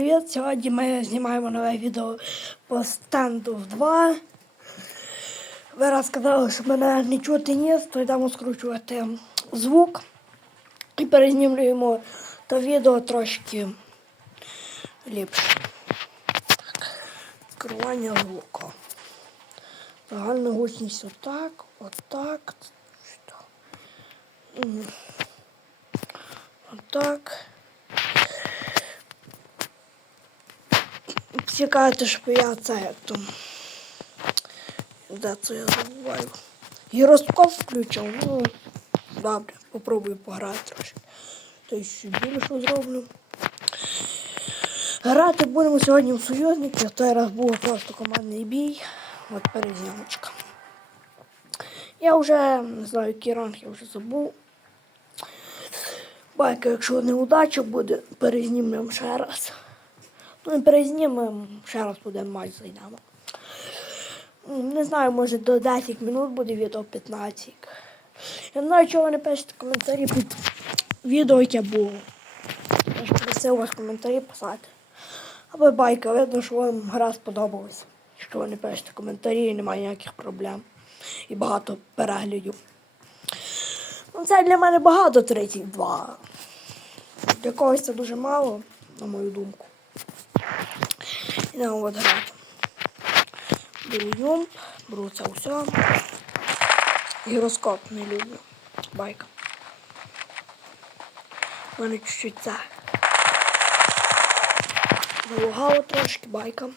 Привіт! Сьогодні ми знімаємо нове відео по стенду 2. Ви раз сказали, що мене не чути ні, то йдемо скручувати звук і перезнімлюємо то відео трошки ліпше. Керування звуку. Загальна гучність отак, отак. Отак. Всі кажуть, що я це як там. Де це я забуваю. Гіроскоп включив. Ну, добре, попробую пограти трошки. То ще більше зроблю. Грати будемо сьогодні в союзники. Той раз був просто командний бій. От перезйомочка. Я вже не знаю, який ранг я вже забув. Байка, якщо неудача буде, перезнімемо ще раз. Ну і перезнімемо, ще раз будемо матч зайдемо. Не знаю, може до 10 минут буде відео 15. Я не знаю, чого ви не пишете коментарі під відео, яке було. Я ж просив вас коментарі писати. Або байка, видно, що вам гра сподобалась. Що ви не пишете коментарі, і немає ніяких проблем. І багато переглядів. Ну, це для мене багато 32. Для когось це дуже мало, на мою думку. Ідемо от грати. Беру це все. Гіроскоп не люблю. Байка. У мене чуть-чуть це. Залагало трошки байка.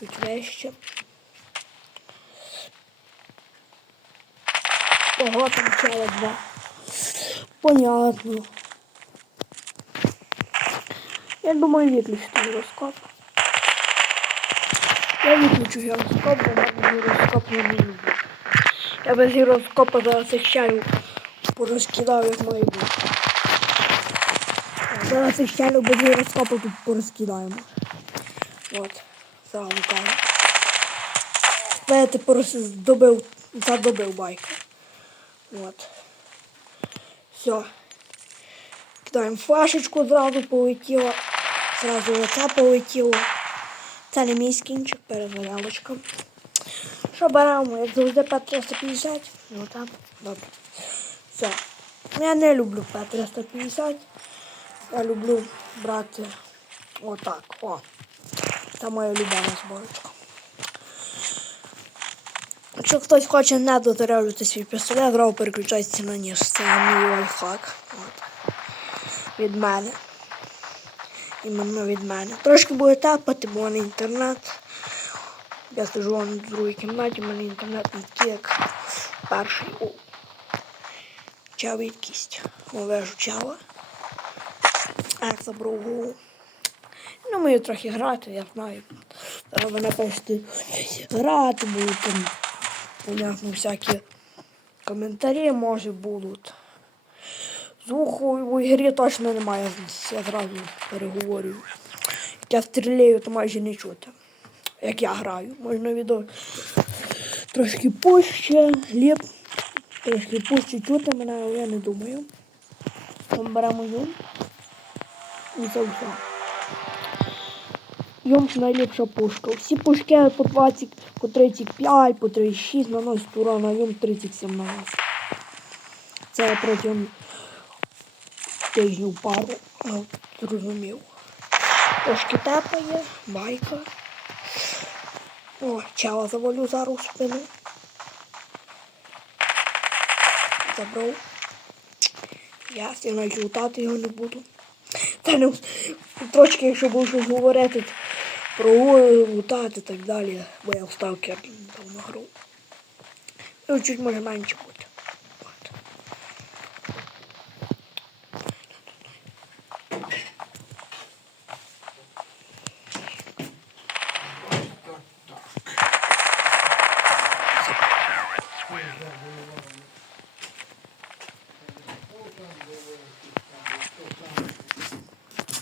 Чуть вище. Ого, там чело два. Понятно. Я думаю, виключити гіроскоп. Я виключу гіроскоп, бо в мене гіроскоп не люблю. Я без гіроскопа щелю порозкидав, як має бути. Зараз щелю без гіроскопа тут порозкидаємо. От, зразу кажу. Знаєте, просто добив, задобив байка. От. Все. Кидаємо флешечку, зразу полетіло. Зразу оце полетіло. Не мій скінчик, перезарядочка. Що беремо? Як завжди П350. Ну там, добре. Все. Я не люблю П350. Я люблю брати отак. О. Це моя улюблена зборочка. Якщо хтось хоче не дозаряджувати свій пістолет, зразу переключається на ніж. Це мій лайфхак. От. Від мене. Іменно від мене. Трошки буде тапати, бо в мене інтернет. Я сижу в другій кімнаті, у мене інтернет не такий, як перший. О. Чава якість. Вежу чава. А як. Ну, маю трохи грати, я знаю. Мене пишете грати, будуть там, понятно, всякі коментарі, може, будуть. Звуку в ігрі точно немає, я зразу переговорю. Як я стріляю, то майже не чути. Як я граю. Можна відео трошки пуще, ліп, трошки пуще чути мене, але я не думаю. Там беремо юм. І це все. Йомш найліпша пушка. Всі пушки по 20, по 35, по 36 наносять урон, а йом 37 наносить. Це протягом тижнів пару зрозумів. Трошки тепає, байка. О, чела завалю зараз спину. Забрав. Я навіть лутати його не буду. Та не трошки, якщо буду говорити про лутати і так далі, бо я встав давно гру. Ну, чуть може менше бути. От.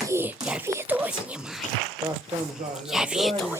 Ні, я відео знімаю. Так, там зараз. Я відео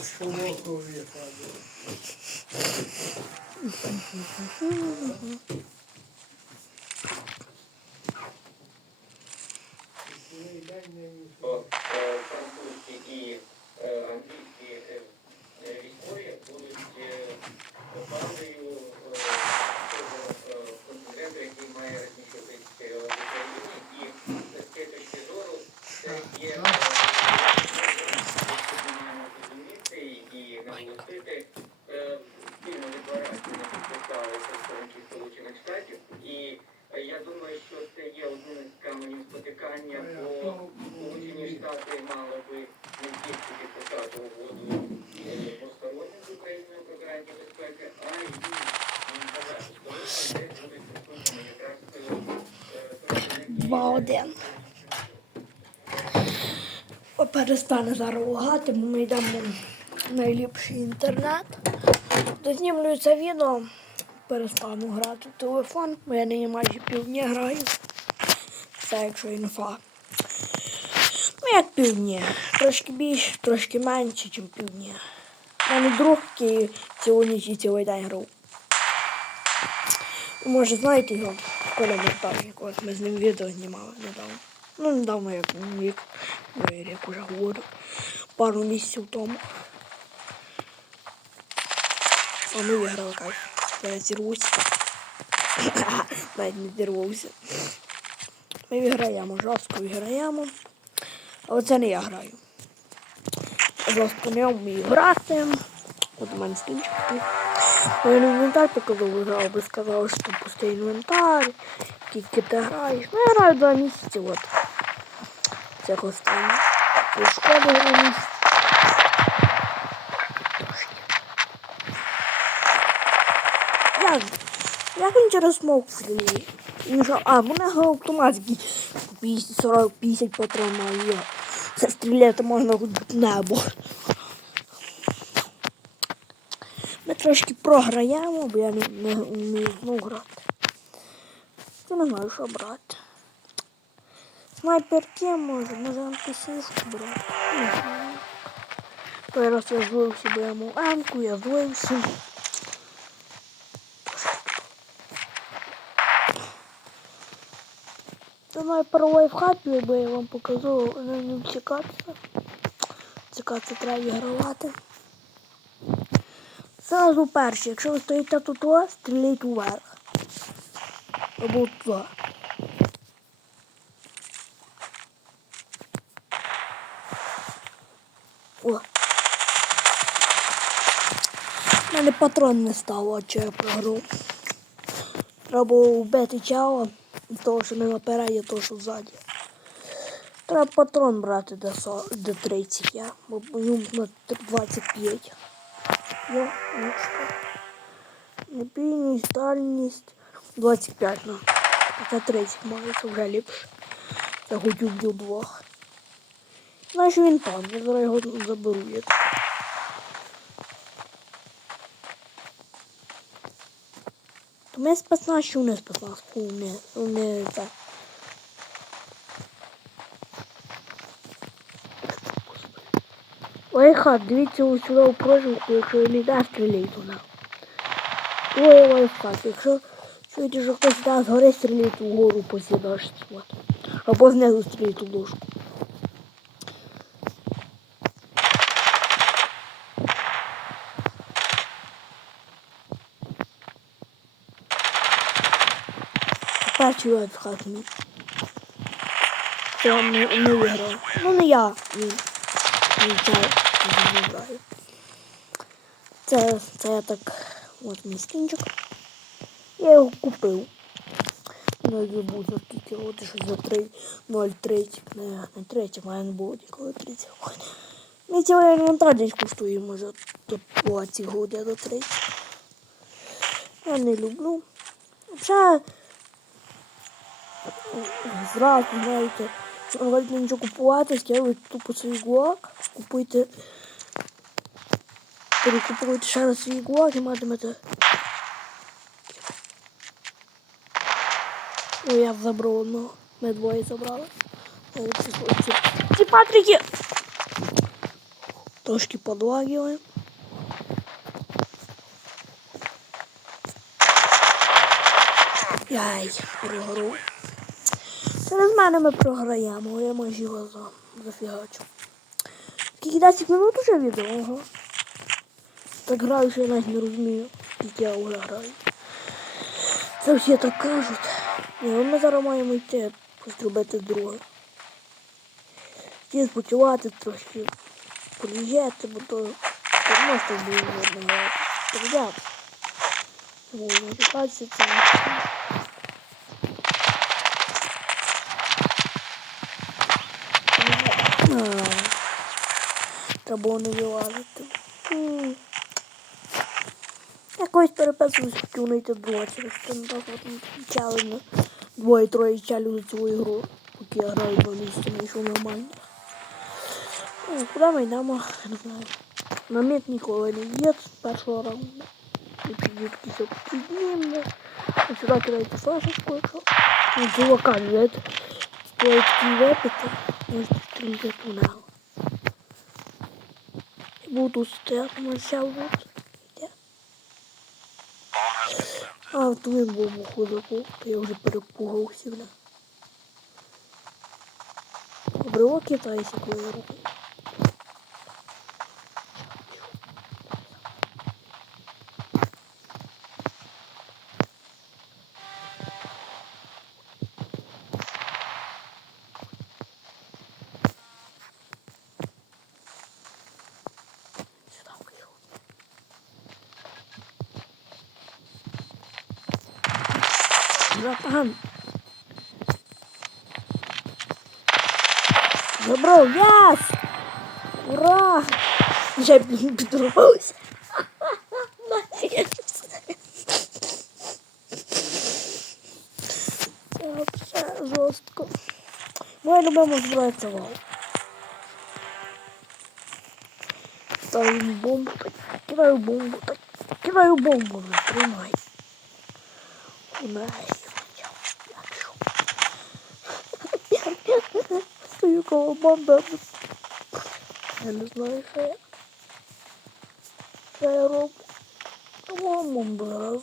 оголосити. Е, Спільну декларацію не підписали представники Сполучених Штатів, і е, я думаю, що це є одним із каменів спотикання, бо Сполучені Штати мали би не тільки підписати угоду е, двосторонню з Україною про гарантії безпеки, а й м, багато сторон, де будуть присутніми якраз е, представники Два один. Перестане зараз лагати, бо ми йдемо на найліпший інтернет. Дознімлю це відео, перестану грати в телефон, бо я нині майже півдня граю. Це якщо інфа. Ну як півдня. Трошки більше, трошки менше, ніж півдня. У мене друг, який цілу ніч і цілий день грав. Може, знаєте його, Коля Монтажник, от ми з ним відео знімали недавно. Ну, недавно як вік, ну, як уже говорю, пару місяців тому. А ми виграли кайф. Я зірвуся. Навіть не зірвався. Ми виграємо, жорстко виграємо. Але це не я граю. Жорстко не вмію грати. От у мене тут. Ну, я інвентар показав, виграв, би сказав, що там пустий інвентар, тільки ти граєш. Ну, я граю два місяці, от. Це останнє. Два місяці. Трошки. Як? Як він через? Він що, а, мене автоматики 40-50 патрон має. Це стріляти можна в небо. Ми трошки програємо, бо я не, вмію знову грати. Я не знаю, що брати. Снайперки може, може МП-сішку брати. Не знаю. Той я злився, бо я мав М-ку, я злився. Давай про лайфхак, бо я вам покажу, не цікатися. Цікатися треба ігрувати. Зразу перше, якщо ви стоїте тут, о, стріляйте вверх. Або туди. О. У мене патрон не став, от що я програв. Треба вбити чава, того, що не напереді, того, що ззаді. Треба патрон брати до, 40, до 30, я, бо на 25. Йо, ручка. Непільність, дальність 25, ну. Це 30 має, це вже ліпше. Це хоч уб'ю двох. Знаєш, він там, я зараз його заберу. як. То ми спасна, що не спасна, не, не це. Лайфхак, дивіться ось сюди у проживку, якщо не йде, стріляй туди. Ой, лайфхак, якщо чуєте, що хтось йде згори, стріляйте вгору по сідашці. От. Або знизу стріляйте в дошку. Перший лайфхак мій. Це не, не виграв. Ну не я. Він. Не грає. Це, це я так. От мій скінчик. Я його купив. Не забув за скільки от що за 3, 0,30. Не, не 30, має не було ніколи 30. Мій цілий інвентар десь коштує, може, до 20 годин до 30. Я не люблю. Вже зразу, знаєте, що не варто нічого купувати, скидують тупо свій глок, купуйте, перекупуйте ще раз свій глок і матимете. Ой, я забрав одного. Ми двоє забрали. Ці патрики! Трошки подлагиваємо. Яй, програв. Через мене ми програємо, я майже його за, зафігачу. Скільки 10 минут уже відео? Ага. Так граю, що я навіть не розумію, скільки я вже граю. Це всі так кажуть. Ні, ну ми зараз маємо йти зробити друге. Ті спочивати трошки поліжати, бо то можете було ребят. Тому матюкатися це не А, Треба було не вилазити. М. Якось переписуюсь, хотів знайти друга через стендап, а там челендж. Двоє-троє челю за цю ігру. Поки я граю два місяці, знайшов нормально. Ну, куди ми йдемо? Я не знаю. На мід ніколи не є з першого раунду. І підітки все піднімемо. Сюди кидайте флешечку, якщо. Ну, чувака, блядь. Такий випити. Можете стрільти тунел. Буду ще вот. А, в ту бомбу ходаку, то я вже перепугався. Доброго китайся, коли я роблю. Братан. Забрав яс! Ура! Я блін підорвався. Це вообще жорстко. Моя любима зброя це вал. Ставим бомбу, кидаю бомбу, кидаю бомбу, тримай. Кунай, я пішов. Стою коло бомби. Я не знаю, що я. Що я роблю. О, бомба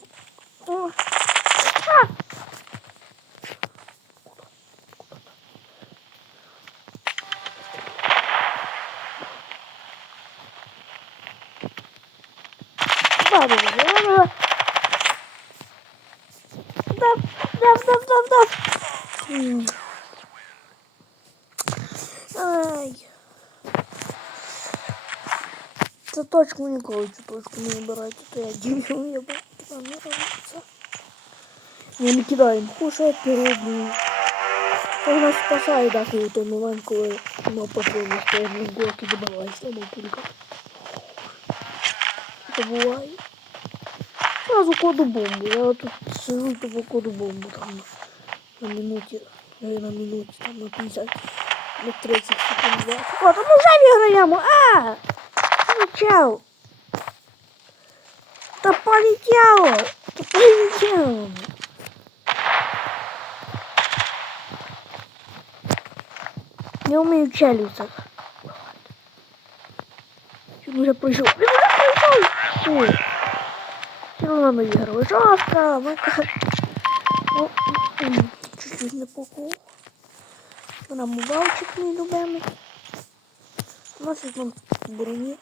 точку ніколи цю точку не набирайте, то я ділю, я б там не робиться. Я не кидаю їм кушати, роблю. Це нас спасає дати у той момент, коли ми потрібно, що в блоки добиваюся на кулька. Це буває. Сразу коду бомбу. Я тут сижу тупо коду бомбу там на минуті. Я на минуті, там на 50, на 30 секунд. 20. О, там уже виграємо! А! Полетел! Да полетело! Да полетело! Не умею челюстях. Він уже пройшов. Він уже пройшов! Ой. Все равно выигрываю. Жестко, ну как. Ну, чуть-чуть не попав. Нам валчик мій любимий. У нас там броні.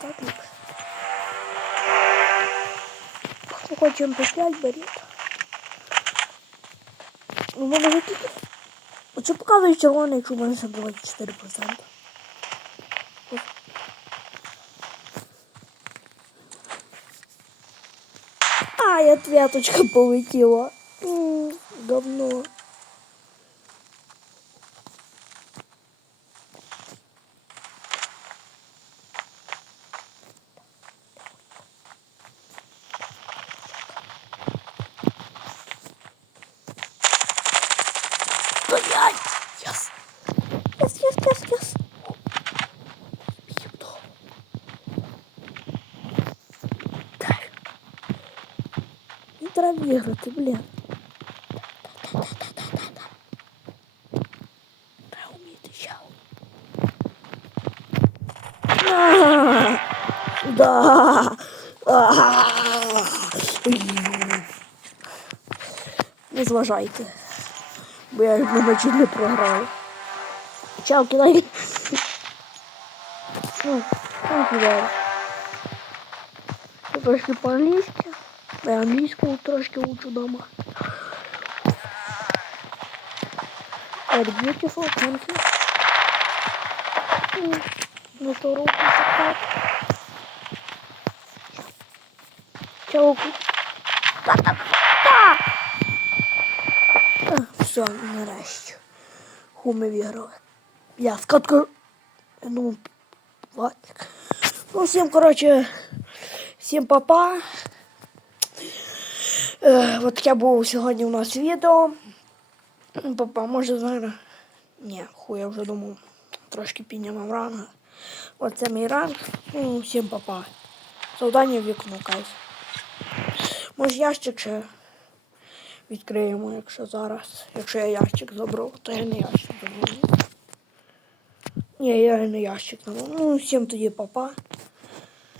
Так ліпше. Хто хоче МП5, беріть. У мене вже тільки... Оце показує червоний, якщо у мене ще 24%. Ай, ответочка полетела. М, Говно. Блядь! Треба виграти, блін. Треба вміти. Да. Не зважайте. Бо я на мечі не програв. Чао, кидай. Ну, кидай. Трошки по-англійськи. Я англійську трошки учу дома. Very beautiful, thank you. М, На то руку так. Чого? Та-та-та! Все, нарешті. Хуми виграли. Я скатку. Ну, Ватик. Ну, всім, коротше, всім папа. Е, от таке було сьогодні у нас відео. Папа, може зараз. Ні, хуй, я вже думав. Трошки піднімав ранг. Оце мій ранг. Ну, всім папа. Завдання в вікно, кайф. Може ящик ще відкриємо, якщо зараз. Якщо я ящик забрав, то я не ящик забрав. Ні, я не ящик забрав. Ну, всім тоді папа.